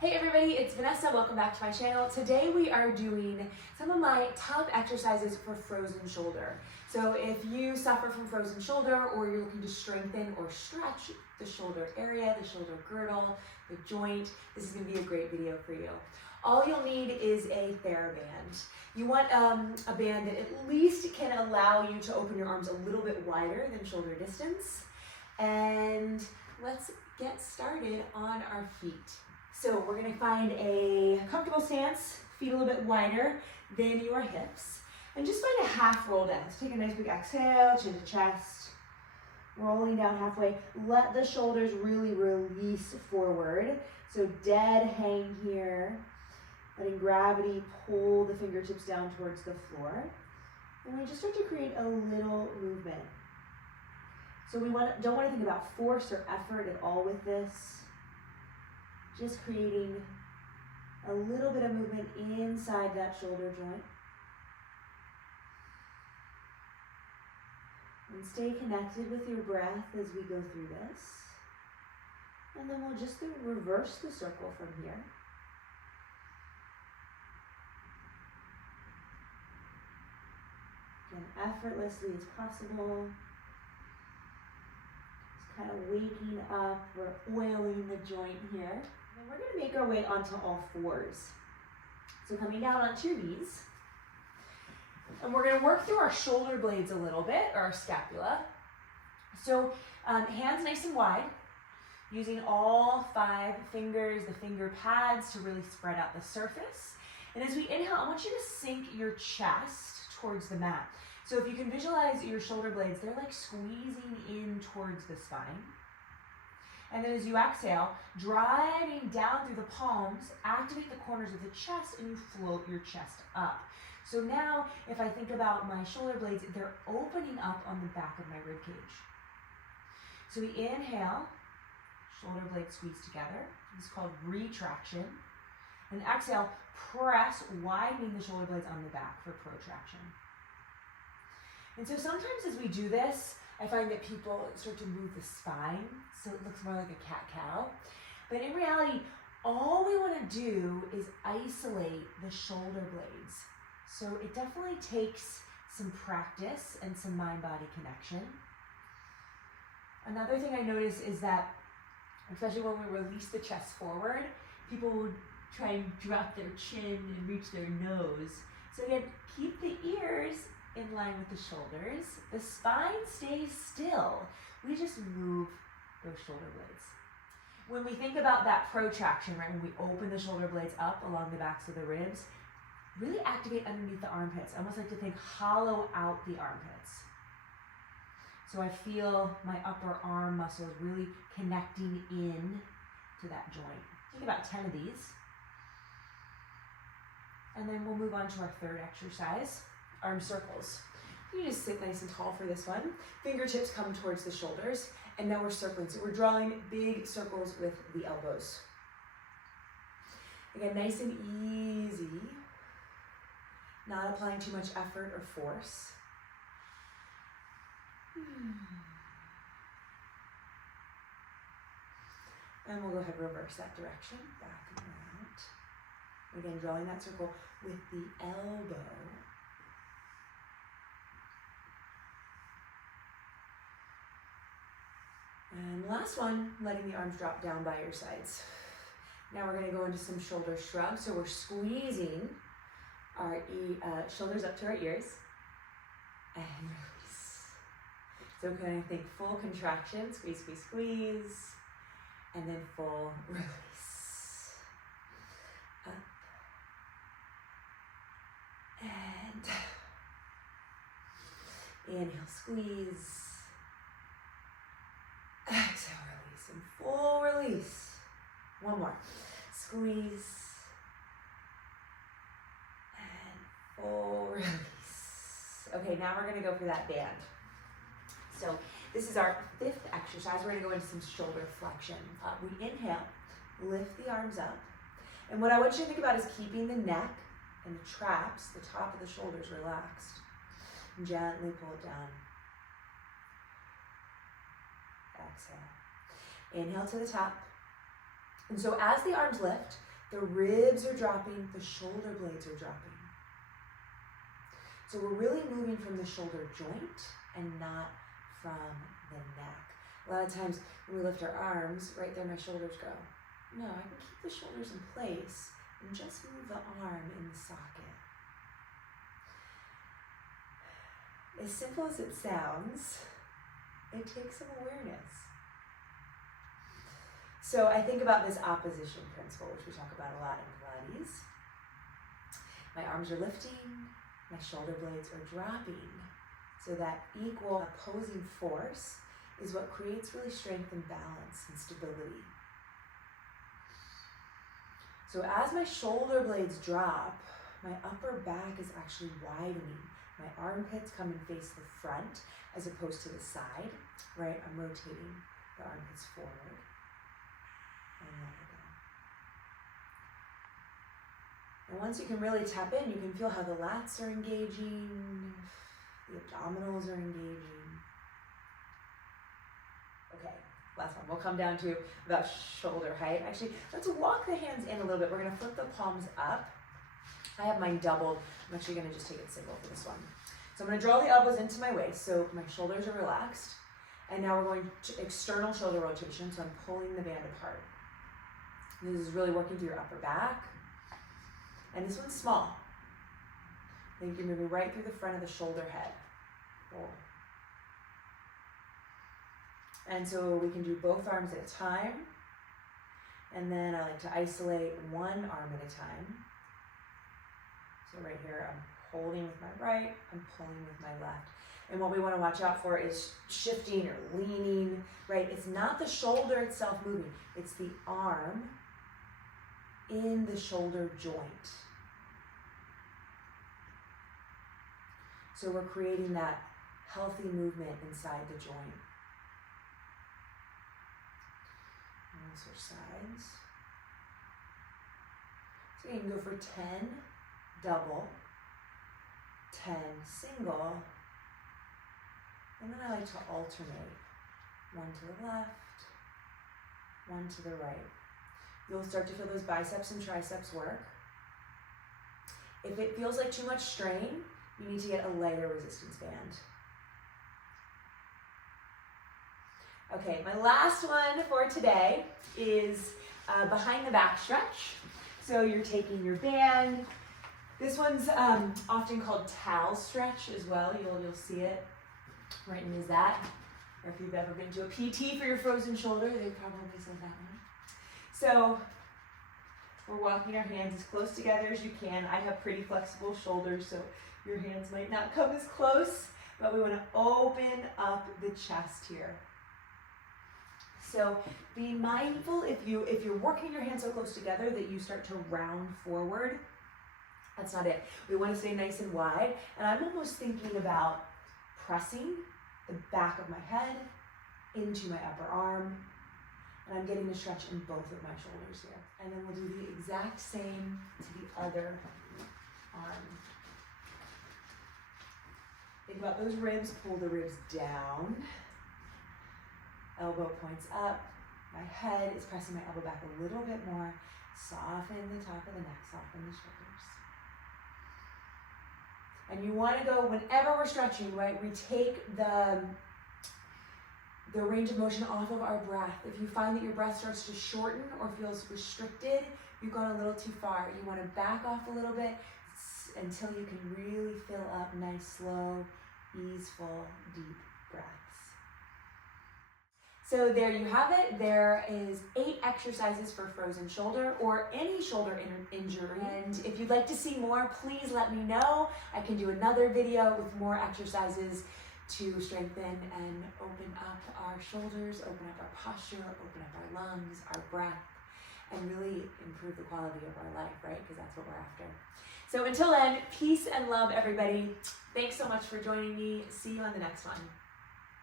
Hey everybody, it's Vanessa. Welcome back to my channel. Today we are doing some of my top exercises for frozen shoulder. So if you suffer from frozen shoulder or you're looking to strengthen or stretch the shoulder area, the shoulder girdle, the joint, this is going to be a great video for you. All you'll need is a Thera band. You want a band that at least can allow you to open your arms a little bit wider than shoulder distance. And let's get started on our feet. So we're gonna find a comfortable stance, feet a little bit wider than your hips, and just find a half roll down. So take a nice big exhale, chin to chest, rolling down halfway. Let the shoulders really release forward. So dead hang here, letting gravity pull the fingertips down towards the floor. And we just start to create a little movement. So we don't want to think about force or effort at all with this. Just creating a little bit of movement inside that shoulder joint. And stay connected with your breath as we go through this. And then we'll just reverse the circle from here. Again, effortlessly as possible. Just kind of waking up, we're oiling the joint here. And we're going to make our way onto all fours. So coming down onto your knees. And we're going to work through our shoulder blades a little bit, or our scapula. So hands nice and wide, using all 5 fingers, the finger pads to really spread out the surface. And as we inhale, I want you to sink your chest towards the mat. So if you can visualize your shoulder blades, they're like squeezing in towards the spine. And then as you exhale, driving down through the palms, activate the corners of the chest and you float your chest up. So now, if I think about my shoulder blades, they're opening up on the back of my rib cage. So we inhale, shoulder blades squeeze together. It's called retraction. And exhale, press, widening the shoulder blades on the back for protraction. And so sometimes as we do this, I find that people start to move the spine, so it looks more like a cat-cow. But in reality, all we want to do is isolate the shoulder blades. So it definitely takes some practice and some mind-body connection. Another thing I notice is that, especially when we release the chest forward, people will try and drop their chin and reach their nose. So again, keep the ears in line with the shoulders. The spine stays still. We just move those shoulder blades. When we think about that protraction, right, when we open the shoulder blades up along the backs of the ribs, really activate underneath the armpits. I almost like to think hollow out the armpits. So I feel my upper arm muscles really connecting in to that joint. Take about 10 of these. And then we'll move on to our third exercise. Arm circles. You just sit nice and tall for this one. Fingertips come towards the shoulders, and now we're circling. So we're drawing big circles with the elbows. Again, nice and easy. Not applying too much effort or force. And we'll go ahead and reverse that direction, back and around. Again, drawing that circle with the elbow. And last one, letting the arms drop down by your sides. Now we're going to go into some shoulder shrugs. So we're squeezing our shoulders up to our ears and release. So kind of think full contraction, squeeze, squeeze, squeeze, and then full release. Up and inhale, squeeze. Exhale, release, and full release. One more. Squeeze. And full release. Okay, now we're going to go for that band. So this is our 5th exercise. We're going to go into some shoulder flexion. We inhale, lift the arms up. And what I want you to think about is keeping the neck and the traps, the top of the shoulders relaxed. And gently pull it down. Exhale. Inhale to the top. And so as the arms lift, The ribs are dropping, the shoulder blades are dropping. So we're really moving from the shoulder joint and not from the neck. A lot of times when we lift our arms, right there my shoulders go. No, I can keep the shoulders in place and just move the arm in the socket. As simple as it sounds, it takes some awareness. So I think about this opposition principle, which we talk about a lot in Pilates. My arms are lifting, my shoulder blades are dropping. So that equal opposing force is what creates really strength and balance and stability. So as my shoulder blades drop, my upper back is actually widening. My armpits come and face the front as opposed to the side, right? I'm rotating the armpits forward. And there we go. And once you can really tap in, you can feel how the lats are engaging, the abdominals are engaging. Okay, last one. We'll come down to about shoulder height. Actually, let's walk the hands in a little bit. We're gonna flip the palms up. I have mine doubled. I'm actually gonna just take it single for this one. So I'm gonna draw the elbows into my waist, so my shoulders are relaxed. And now we're going to external shoulder rotation, so I'm pulling the band apart. This is really working through your upper back. And this one's small. Then you're moving right through the front of the shoulder head. Roll. And so we can do both arms at a time. And then I like to isolate one arm at a time. So right here, I'm holding with my right, I'm pulling with my left. And what we want to watch out for is shifting or leaning, right? It's not the shoulder itself moving, it's the arm in the shoulder joint. So we're creating that healthy movement inside the joint. And we'll switch sides. So you can go for 10 double, 10 single, and then I like to alternate. One to the left, one to the right. You'll start to feel those biceps and triceps work. If it feels like too much strain, you need to get a lighter resistance band. Okay, my last one for today is behind the back stretch. So you're taking your band. This one's often called towel stretch as well. You'll see it written as that. Or if you've ever been to a PT for your frozen shoulder, they probably said that one. So we're walking our hands as close together as you can. I have pretty flexible shoulders, so your hands might not come as close, but we want to open up the chest here. So be mindful if you're working your hands so close together that you start to round forward. That's not it. We want to stay nice and wide. And I'm almost thinking about pressing the back of my head into my upper arm. And I'm getting a stretch in both of my shoulders here. And then we'll do the exact same to the other arm. Think about those ribs, pull the ribs down. Elbow points up. My head is pressing my elbow back a little bit more. Soften the top of the neck, soften the shoulders. And you want to go, whenever we're stretching, right, we take the range of motion off of our breath. If you find that your breath starts to shorten or feels restricted, you've gone a little too far. You want to back off a little bit until you can really fill up nice, slow, easeful, deep breaths. So there you have it. There is 8 exercises for frozen shoulder or any shoulder injury. And if you'd like to see more, please let me know. I can do another video with more exercises to strengthen and open up our shoulders, open up our posture, open up our lungs, our breath, and really improve the quality of our life, right? Because that's what we're after. So until then, peace and love, everybody. Thanks so much for joining me. See you on the next one.